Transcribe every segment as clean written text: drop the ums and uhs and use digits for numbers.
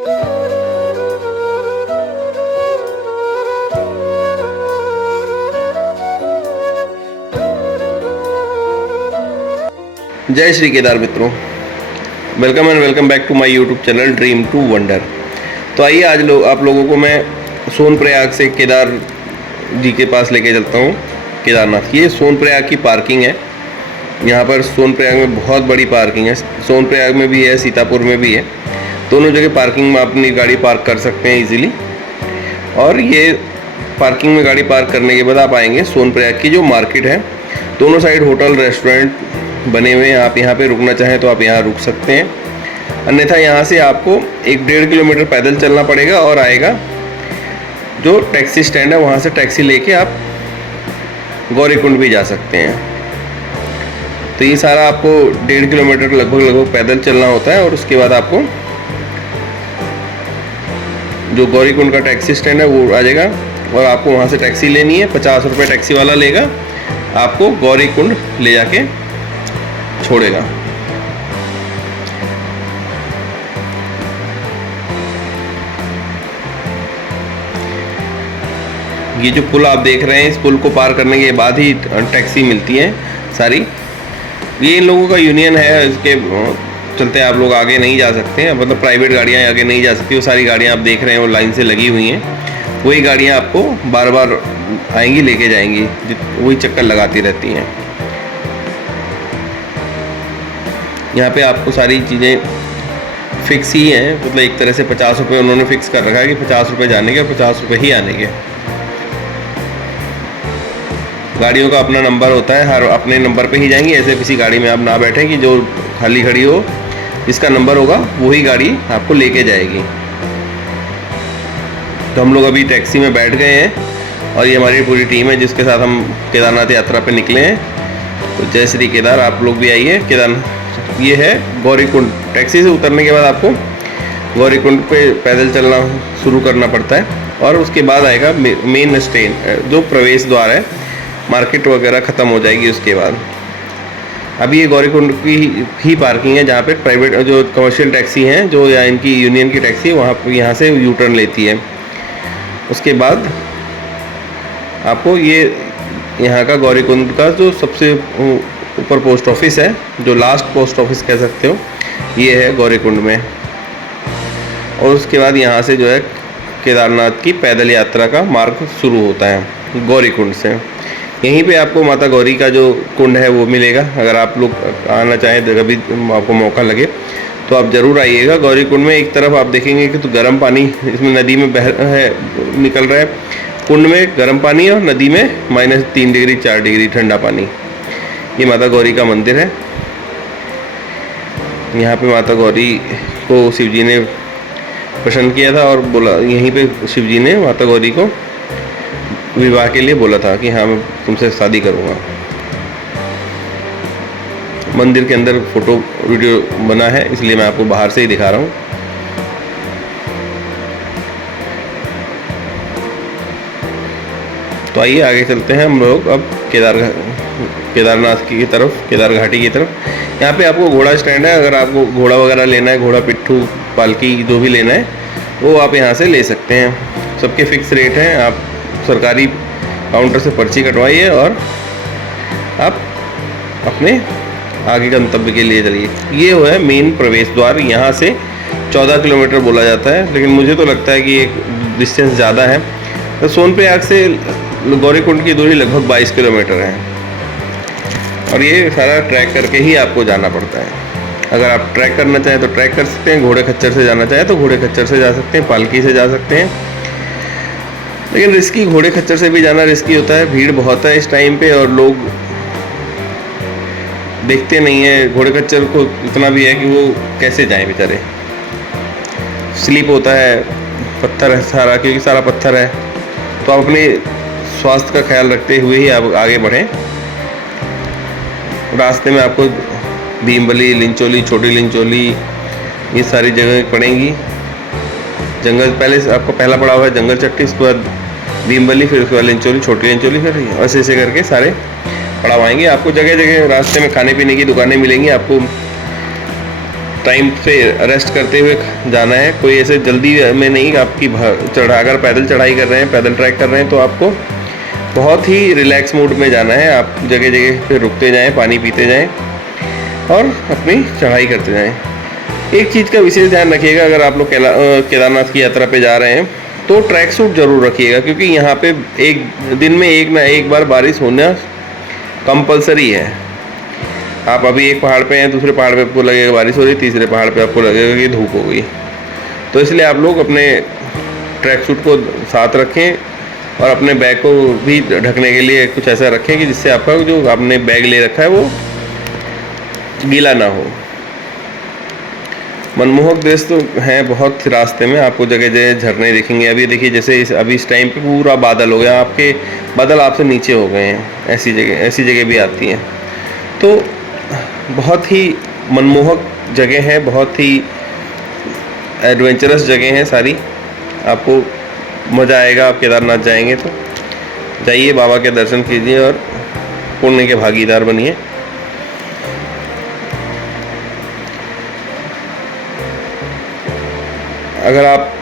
जय श्री केदार मित्रों, welcome and welcome back to my YouTube channel dream to wonder. तो आइए आज आप लोगों को मैं सोनप्रयाग से केदार जी के पास लेके चलता हूँ। केदारनाथ, ये सोनप्रयाग की पार्किंग है। यहाँ पर सोनप्रयाग में बहुत बड़ी पार्किंग है। सोनप्रयाग में भी है, सीतापुर में भी है। दोनों जगह पार्किंग में अपनी गाड़ी पार्क कर सकते हैं इजीली। और ये पार्किंग में गाड़ी पार्क करने के बाद आप आएंगे सोनप्रयाग की जो मार्केट है। दोनों साइड होटल रेस्टोरेंट बने हुए हैं। आप यहाँ पे रुकना चाहें तो आप यहाँ रुक सकते हैं, अन्यथा यहाँ से आपको 1-1.5 किलोमीटर पैदल चलना पड़ेगा और आएगा जो टैक्सी स्टैंड है, वहाँ से टैक्सी लेके आप गौरीकुंड भी जा सकते हैं। तो ये सारा आपको 1.5 किलोमीटर लगभग पैदल चलना होता है। और उसके बाद आपको जो गौरीकुंड का टैक्सी स्टैंड है वो आ जाएगा और आपको वहाँ से टैक्सी लेनी है। 50 रुपये टैक्सी वाला लेगा, आपको गौरीकुंड ले जाके छोड़ेगा। ये जो पुल आप देख रहे हैं, इस पुल को पार करने के बाद ही टैक्सी मिलती है सारी। ये इन लोगों का यूनियन है, इसके चलते आप लोग आगे नहीं जा सकते हैं। मतलब प्राइवेट गाड़ियां आगे नहीं जा सकती। वो सारी गाड़ियां आप देख रहे हैं वो लाइन से लगी हुई हैं। वही गाड़ियां आपको बार बार आएंगी, लेके जाएंगी, वही चक्कर लगाती रहती हैं। यहाँ पे आपको सारी चीज़ें फिक्स ही हैं। मतलब एक तरह से 50 रुपये उन्होंने फिक्स कर रखा है कि 50 रुपये जाने के और 50 रुपये ही आने के। गाड़ियों का अपना नंबर होता है, हर अपने नंबर पे ही जाएंगी। ऐसे किसी गाड़ी में आप ना बैठें कि जो खाली खड़ी हो, जिसका नंबर होगा वही गाड़ी आपको लेके जाएगी। तो हम लोग अभी टैक्सी में बैठ गए हैं और ये हमारी पूरी टीम है जिसके साथ हम केदारनाथ यात्रा पे निकले हैं। तो जय श्री केदार, आप लोग भी आइए केदारनाथ। ये है गौरीकुंड। टैक्सी से उतरने के बाद आपको गौरीकुंड पे पैदल चलना शुरू करना पड़ता है और उसके बाद आएगा मेन स्टैंड, जो प्रवेश द्वार है। मार्केट वगैरह ख़त्म हो जाएगी उसके बाद। अभी ये गौरीकुंड की ही पार्किंग है जहाँ पे प्राइवेट जो कमर्शियल टैक्सी हैं, जो या इनकी यूनियन की टैक्सी है, वहाँ पर यहाँ से यू टर्न लेती है। उसके बाद आपको ये यहाँ का गौरीकुंड का जो सबसे ऊपर पोस्ट ऑफिस है, जो लास्ट पोस्ट ऑफिस कह सकते हो, ये है गौरीकुंड में। और उसके बाद यहाँ से जो है केदारनाथ की पैदल यात्रा का मार्ग शुरू होता है गौरीकुंड से। यहीं पे आपको माता गौरी का जो कुंड है वो मिलेगा। अगर आप लोग आना चाहें तो कभी आपको मौका लगे तो आप ज़रूर आइएगा। गौरीकुंड में एक तरफ आप देखेंगे कि तो गर्म पानी इसमें नदी में निकल रहा है। कुंड में गर्म पानी और नदी में -3 डिग्री 4 डिग्री ठंडा पानी। ये माता गौरी का मंदिर है। यहाँ पे माता गौरी को शिवजी ने प्रसन्न किया था और बोला, यहीं पे शिवजी ने माता गौरी को विवाह के लिए बोला था कि हाँ मैं तुमसे शादी करूँगा। मंदिर के अंदर फोटो वीडियो बना है, इसलिए मैं आपको बाहर से ही दिखा रहा हूँ। तो आइए आगे चलते हैं हम लोग अब केदारनाथ की तरफ, केदार घाटी की तरफ। यहाँ पे आपको घोड़ा स्टैंड है। अगर आपको घोड़ा वगैरह लेना है, घोड़ा पिट्ठू पालकी जो भी लेना है वो आप यहाँ से ले सकते हैं। सबके फिक्स रेट हैं। आप सरकारी काउंटर से पर्ची कटवाइए और आप अपने आगे गंतव्य के लिए चलिए। ये वो है मेन प्रवेश द्वार। यहाँ से 14 किलोमीटर बोला जाता है, लेकिन मुझे तो लगता है कि एक डिस्टेंस ज़्यादा है। तो सोनप्रयाग से गौरीकुंड की दूरी लगभग 22 किलोमीटर है और ये सारा ट्रैक करके ही आपको जाना पड़ता है। अगर आप ट्रैक करना चाहें तो ट्रैक कर सकते हैं, घोड़े खच्चर से जाना चाहें तो घोड़े खच्चर से जा सकते हैं, पालकी से जा सकते हैं। लेकिन रिस्की, घोड़े खच्चर से भी जाना रिस्की होता है। भीड़ बहुत है इस टाइम पे और लोग देखते नहीं है। घोड़े खच्चर को इतना भी है कि वो कैसे जाएं बेचारे। स्लिप होता है, पत्थर है सारा, क्योंकि सारा पत्थर है। तो आप अपने स्वास्थ्य का ख्याल रखते हुए ही आप आगे बढ़ें। रास्ते में आपको भीमबली, लिंचोली, छोटी लिंचोली, ये सारी जगह पड़ेंगी। जंगल पहले से आपका पहला पड़ाव है जंगल चट्टी, उसके बाद भीमबली, फिर उसके बाद लिंचोली, छोटी लिंचोली, फिर ऐसे ऐसे करके सारे पड़ाव आएंगे। आपको जगह जगह रास्ते में खाने पीने की दुकानें मिलेंगी। आपको टाइम से रेस्ट करते हुए जाना है। कोई ऐसे जल्दी में नहीं, आपकी अगर पैदल चढ़ाई कर रहे हैं, पैदल ट्रैक कर रहे हैं, तो आपको बहुत ही रिलैक्स मूड में जाना है। आप जगह जगह पे रुकते जाएं, पानी पीते जाएं और अपनी चढ़ाई करते जाएं। एक चीज़ का विशेष ध्यान रखिएगा, अगर आप लोग केदारनाथ की यात्रा पे जा रहे हैं तो ट्रैक सूट ज़रूर रखिएगा, क्योंकि यहाँ पे एक दिन में एक ना एक बार बारिश होना कंपलसरी है। आप अभी एक पहाड़ पे हैं, दूसरे पहाड़ पे आपको लगेगा बारिश हो रही, तीसरे पहाड़ पे आपको लगेगा कि धूप हो गई। तो इसलिए आप लोग अपने ट्रैक सूट को साथ रखें और अपने बैग को भी ढकने के लिए कुछ ऐसा रखें कि जिससे आपका जो आपने बैग ले रखा है वो गीला ना हो। मनमोहक दृश्य तो हैं बहुत रास्ते में, आपको जगह जगह झरने दिखेंगे। अभी देखिए, जैसे अभी इस टाइम पे पूरा बादल हो गया, आपके बादल आपसे नीचे हो गए हैं। ऐसी जगह भी आती हैं। तो बहुत ही मनमोहक जगह है, बहुत ही एडवेंचरस जगह हैं सारी। आपको मज़ा आएगा, आप केदारनाथ जाएंगे तो जाइए, बाबा के दर्शन कीजिए और पुण्य के भागीदार बनिए। अगर आप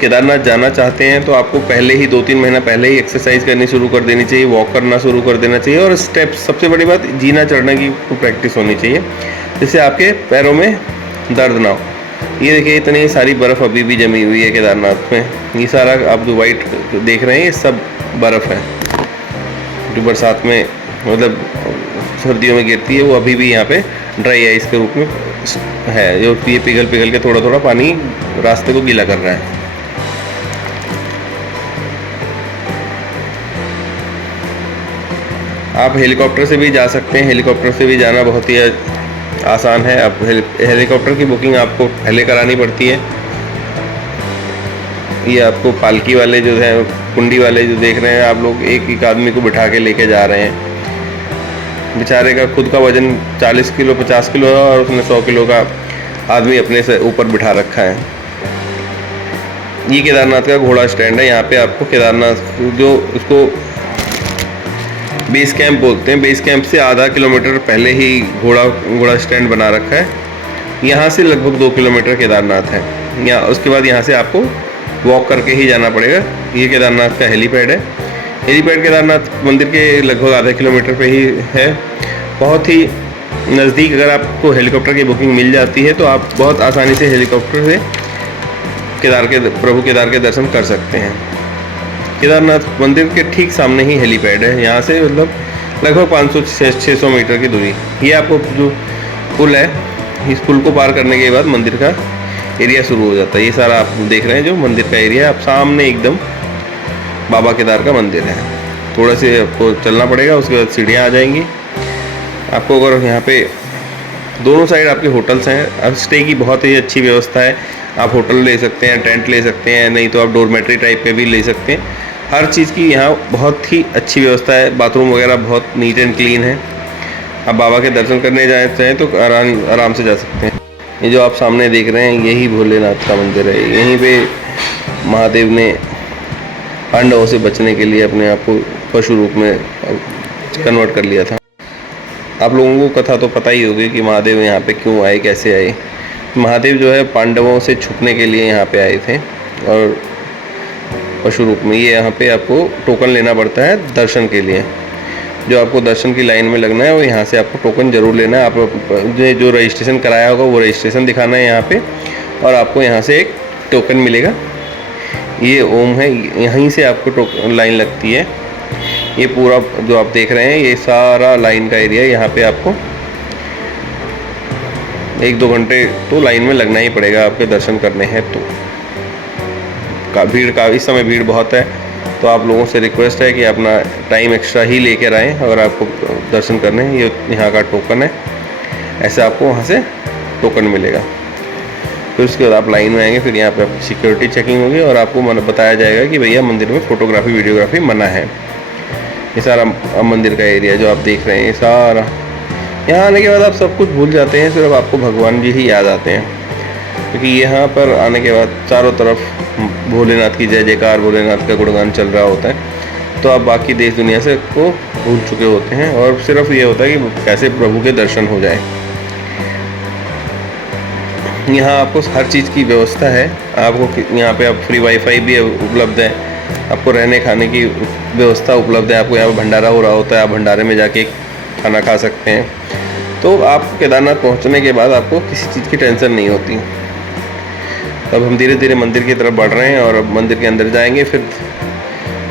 केदारनाथ जाना चाहते हैं तो आपको पहले ही 2-3 महीना पहले ही एक्सरसाइज करनी शुरू कर देनी चाहिए, वॉक करना शुरू कर देना चाहिए और स्टेप्स, सबसे बड़ी बात जीना चढ़ने की प्रैक्टिस होनी चाहिए, जिससे आपके पैरों में दर्द ना हो। ये देखिए, इतनी सारी बर्फ़ अभी भी जमी हुई है केदारनाथ में। ये सारा आप जो वाइट देख रहे हैं ये सब बर्फ़ है जो बरसात में, मतलब सर्दियों में गिरती है, वो अभी भी यहाँ पे ड्राई आइस के रूप में है, जो ये पिघल पिघल के थोड़ा थोड़ा पानी रास्ते को गीला कर रहा है। आप हेलीकॉप्टर से भी जा सकते हैं, हेलीकॉप्टर से भी जाना बहुत ही आसान है। आप हेलीकॉप्टर की बुकिंग आपको पहले करानी पड़ती है। ये आपको पालकी वाले जो हैं, कुंडी वाले जो देख रहे हैं आप लोग, एक आदमी को बिठा के लेके जा रहे हैं। बेचारे का खुद का वजन 40 किलो 50 किलो है और उसने 100 किलो का आदमी अपने से ऊपर बिठा रखा है। ये केदारनाथ का घोड़ा स्टैंड है। यहाँ पे आपको केदारनाथ जो उसको बेस कैंप बोलते हैं, बेस कैंप से आधा किलोमीटर पहले ही घोड़ा स्टैंड बना रखा है। यहाँ से लगभग 2 किलोमीटर केदारनाथ है। यहाँ उसके बाद यहाँ से आपको वॉक करके ही जाना पड़ेगा। ये केदारनाथ का हेलीपैड है। हेलीपैड केदारनाथ मंदिर के लगभग आधा किलोमीटर पे ही है, बहुत ही नज़दीक। अगर आपको हेलीकॉप्टर की बुकिंग मिल जाती है तो आप बहुत आसानी से हेलीकॉप्टर से प्रभु केदार के दर्शन कर सकते हैं। केदारनाथ मंदिर के ठीक सामने ही हेलीपैड है। यहाँ से मतलब लगभग 500-600 मीटर की दूरी। ये आपको जो पुल है, इस पुल को पार करने के बाद मंदिर का एरिया शुरू हो जाता है। ये सारा आप देख रहे हैं जो मंदिर का एरिया है। आप सामने एकदम बाबा केदार का मंदिर है। थोड़ा से आपको चलना पड़ेगा, उसके बाद सीढ़ियाँ आ जाएंगी। आपको अगर यहाँ पे दोनों साइड आपके होटल्स हैं, अब स्टे की बहुत ही अच्छी व्यवस्था है। आप होटल ले सकते हैं, टेंट ले सकते हैं, नहीं तो आप डोरमेट्री टाइप पे भी ले सकते हैं। हर चीज़ की यहाँ बहुत ही अच्छी व्यवस्था है। बाथरूम वगैरह बहुत नीट एंड क्लीन है। आप बाबा के दर्शन करने जाए चाहें तो आराम से जा सकते हैं। ये जो आप सामने देख रहे हैं यही भोलेनाथ का मंदिर है। यहीं पे महादेव ने पांडवों से बचने के लिए अपने आप को पशु रूप में कन्वर्ट कर लिया था। आप लोगों को कथा तो पता ही होगी कि महादेव यहाँ पे क्यों आए, कैसे आए। महादेव जो है पांडवों से छुपने के लिए यहाँ पे आए थे और पशु रूप में। ये यहाँ पे आपको टोकन लेना पड़ता है दर्शन के लिए। जो आपको दर्शन की लाइन में लगना है वो यहाँ से आपको टोकन ज़रूर लेना है। आप जो रजिस्ट्रेशन कराया होगा वो रजिस्ट्रेशन दिखाना है यहाँ पे, और आपको यहाँ से एक टोकन मिलेगा। ये ओम है, यहीं से आपको लाइन लगती है। ये पूरा जो आप देख रहे हैं ये सारा लाइन का एरिया है। यहाँ पे आपको 1-2 घंटे तो लाइन में लगना ही पड़ेगा आपके दर्शन करने हैं तो। भीड़ का इस समय भीड़ बहुत है, तो आप लोगों से रिक्वेस्ट है कि अपना टाइम एक्स्ट्रा ही लेकर आएँ अगर आपको दर्शन करने हैं। ये यहाँ का टोकन है, ऐसे आपको वहाँ से टोकन मिलेगा। फिर उसके बाद आप लाइन में आएंगे, फिर यहाँ पे आपकी सिक्योरिटी चेकिंग होगी और आपको बताया जाएगा कि भैया मंदिर में फ़ोटोग्राफी वीडियोग्राफी मना है। ये सारा मंदिर का एरिया जो आप देख रहे हैं ये सारा, यहाँ आने के बाद आप सब कुछ भूल जाते हैं, सिर्फ आपको भगवान जी ही याद आते हैं। क्योंकि यहाँ पर आने के बाद चारों तरफ भोलेनाथ की जय जयकार, भोलेनाथ का गुणगान चल रहा होता है, तो आप बाकी देश दुनिया से को भूल चुके होते हैं और सिर्फ ये होता है कि कैसे प्रभु के दर्शन हो जाए। यहाँ आपको हर चीज़ की व्यवस्था है। आपको यहाँ पे आप फ्री वाईफाई भी उपलब्ध है, आपको रहने खाने की व्यवस्था उपलब्ध है। आपको यहाँ पर भंडारा हो रहा होता है, आप भंडारे में जाके खाना खा सकते हैं। तो आप केदारनाथ पहुँचने के बाद आपको किसी चीज़ की टेंशन नहीं होती। अब हम धीरे धीरे मंदिर की तरफ बढ़ रहे हैं और अब मंदिर के अंदर जाएंगे, फिर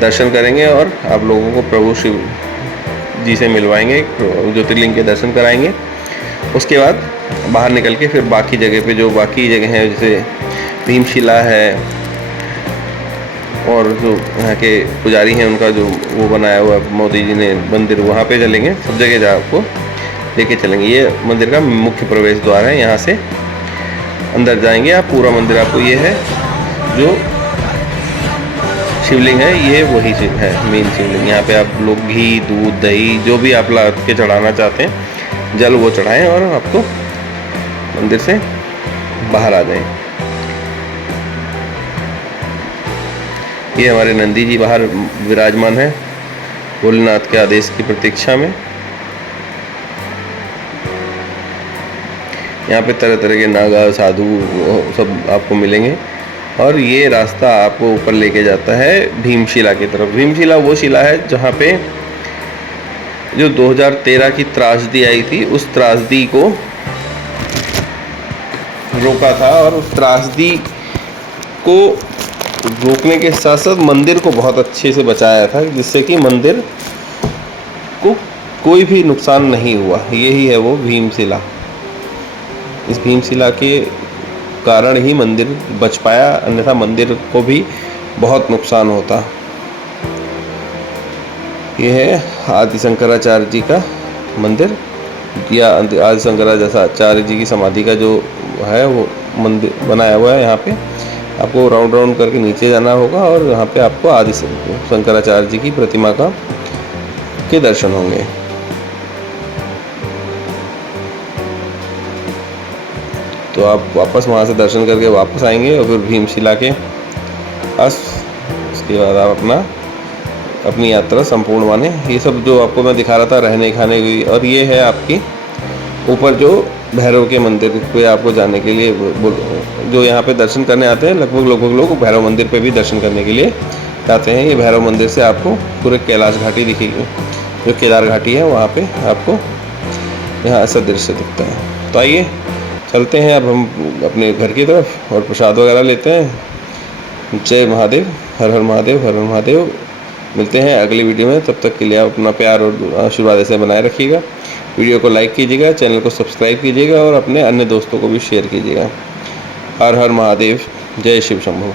दर्शन करेंगे और आप लोगों को प्रभु शिव जी से मिलवाएंगे, ज्योतिर्लिंग के दर्शन कराएंगे। उसके बाद बाहर निकल के फिर बाकी जगह पे, जो बाकी जगह हैं जैसे भीमशिला है और जो यहाँ के पुजारी हैं उनका जो वो बनाया हुआ मोदी जी ने मंदिर, वहाँ पे चलेंगे। सब जगह जा आपको लेके चलेंगे। ये मंदिर का मुख्य प्रवेश द्वार है, यहाँ से अंदर जाएंगे आप। पूरा मंदिर आपको ये है, जो शिवलिंग है ये वही है मेन शिवलिंग। यहाँ पे आप लोग घी, दूध, दही जो भी आप ला के चढ़ाना चाहते हैं, जल वो चढ़ाएं और आपको मंदिर से बाहर आ जाएं। ये हमारे नंदी जी बाहर विराजमान है, भोलेनाथ के आदेश की प्रतीक्षा में। यहाँ पे तरह तरह के नागा, साधु सब आपको मिलेंगे और ये रास्ता आपको ऊपर लेके जाता है भीमशिला की तरफ। भीमशिला वो शिला है जहाँ पे जो 2013 की त्रासदी आई थी, उस त्रासदी को रोका था और उस त्रासदी को रोकने के साथ साथ मंदिर को बहुत अच्छे से बचाया था, जिससे कि मंदिर को कोई भी नुकसान नहीं हुआ। यही है वो भीमशिला। इस भीमशिला के कारण ही मंदिर बच पाया, अन्यथा मंदिर को भी बहुत नुकसान होता। यह है आदि शंकराचार्य जी का मंदिर, या आदि शंकराचार्य जी की समाधि का जो है वो मंदिर बनाया हुआ है। यहाँ पे आपको राउंड राउंड करके नीचे जाना होगा और यहाँ पे आपको आदि शंकराचार्य जी की प्रतिमा के दर्शन होंगे। तो आप वापस वहाँ से दर्शन करके वापस आएंगे और फिर भीमशिला के पास, उसके बाद आप अपनी यात्रा संपूर्ण माने। ये सब जो आपको मैं दिखा रहा था रहने खाने की, और ये है आपकी ऊपर जो भैरव के मंदिर पे आपको जाने के लिए जो यहाँ पे दर्शन करने आते हैं, लगभग लोग भैरव मंदिर पे भी दर्शन करने के लिए जाते हैं। ये भैरव मंदिर से आपको पूरे कैलाश घाटी दिखेगी, जो केदार घाटी है वहाँ पे आपको यहाँ ऐसा दृश्य दिखता है। तो आइए चलते हैं अब हम अपने घर की तरफ और प्रसाद वगैरह लेते हैं। जय महादेव, हर हर महादेव, हर हर महादेव। मिलते हैं अगली वीडियो में, तब तक के लिए आप अपना प्यार और आशीर्वाद ऐसे बनाए रखिएगा। वीडियो को लाइक कीजिएगा, चैनल को सब्सक्राइब कीजिएगा और अपने अन्य दोस्तों को भी शेयर कीजिएगा। हर हर महादेव, जय शिव शंभू।